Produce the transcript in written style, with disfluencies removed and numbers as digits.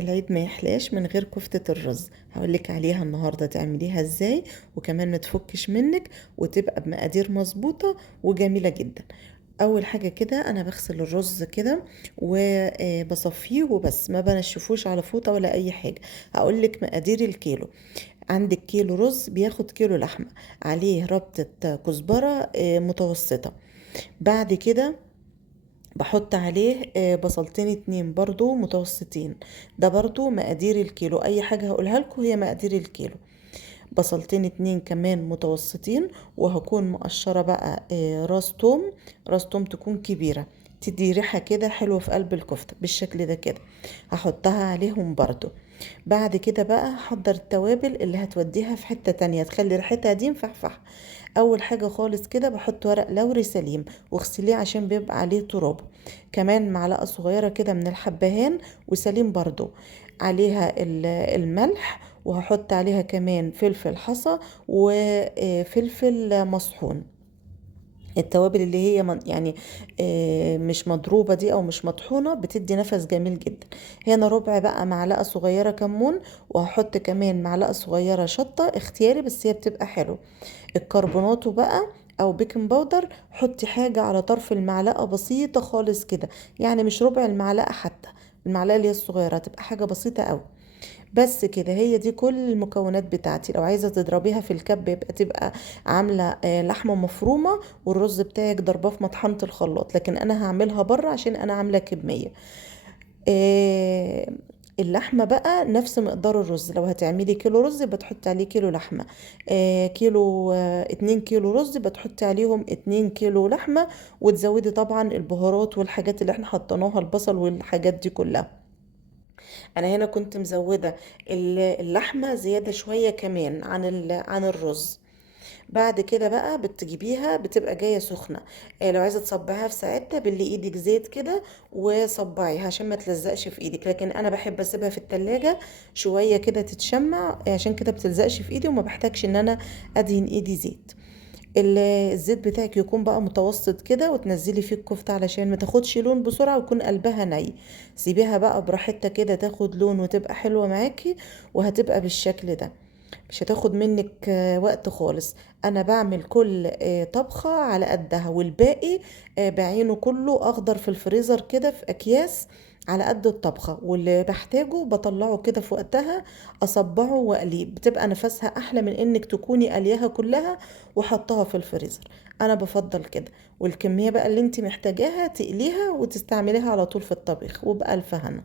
العيد ما يحلاش من غير كفتة الرز. هقولك عليها النهاردة تعمليها ازاي، وكمان ما تفكش منك وتبقى بمقادير مظبوطة وجميلة جدا. اول حاجة كده انا بغسل الرز كده وبصفيه وبس، ما بنشفوش على فوطة ولا اي حاجة. هقولك مقادير الكيلو. عندك كيلو رز بياخد كيلو لحمة، عليه ربطة كزبرة متوسطة. بعد كده بحط عليه بصلتين اتنين برضو متوسطين. ده برضو مقادير الكيلو، اي حاجة هقولها لكم هي مقادير الكيلو. بصلتين اتنين كمان متوسطين، وهكون مقشرة بقى راس توم. راس توم تكون كبيرة، تدي ريحة كده حلوة في قلب الكفتة بالشكل ده كده. هحطها عليهم برضو. بعد كده بقى هحضر التوابل اللي هتوديها في حتة تانية تخلي ريحتها دي مفحفحة. اول حاجة خالص كده بحط ورق لوري سليم واغسليه عشان بيبقى عليه تراب. كمان معلقة صغيرة كده من الحبهان وسليم برضو. عليها الملح، وهحط عليها كمان فلفل حصى وفلفل مصحون. التوابل اللي هي يعني مش مضروبة دي او مش مطحونة بتدي نفس جميل جدا. هنا ربع بقى معلقة صغيرة كمون، وهحط كمان معلقة صغيرة شطة اختياري بس هي بتبقى حلو. الكربوناتو بقى او بيكنج باودر، حطي حاجة على طرف المعلقة بسيطة خالص كده، يعني مش ربع المعلقة حتى. المعلقة اللي هي الصغيرة تبقى حاجة بسيطة قوي. بس كده، هي دي كل المكونات بتاعتي. لو عايزة تضربيها في الكب يبقى تبقى عاملة لحمة مفرومة، والرز بتاعك ضرباه في مطحنة الخلاط، لكن انا هعملها بره عشان انا عاملة كمية. آه، اللحمة بقى نفس مقدار الرز. لو هتعملي كيلو رز بتحطي عليه كيلو لحمة. كيلو 2 كيلو رز بتحطي عليهم 2 كيلو لحمة. وتزودي طبعا البهارات والحاجات اللي احنا حطيناها، البصل والحاجات دي كلها. انا هنا كنت مزودة اللحمة زيادة شوية كمان عن الرز. بعد كده بقى بتجيبيها بتبقى جاية سخنة. لو عايزة تصبعيها في ساعتها باللي ايدك زيت كده وصبعيها عشان ما تلزقش في ايدك، لكن انا بحب اسيبها في التلاجة شوية كده تتشمع، عشان كده بتلزقش في ايدي وما بحتاجش ان انا ادهن ايدي زيت. الزيت بتاعك يكون بقى متوسط كده، وتنزلي فيه الكفتة علشان ما تاخدش لون بسرعة ويكون قلبها ني. سيبيها بقى براحتها كده تاخد لون وتبقى حلوة معاكي، وهتبقى بالشكل ده. مش هتاخد منك وقت خالص. انا بعمل كل طبخة على قدها، والباقي بعينه كله اخضر في الفريزر كده في اكياس على قد الطبخة، واللي بحتاجه بطلعه كده في وقتها اصبعه واقليه، بتبقى نفسها احلى من انك تكوني قليها كلها وحطها في الفريزر. انا بفضل كده. والكمية بقى اللي انت محتاجاها تقليها وتستعمليها على طول في الطبيخ، وبألف هنا.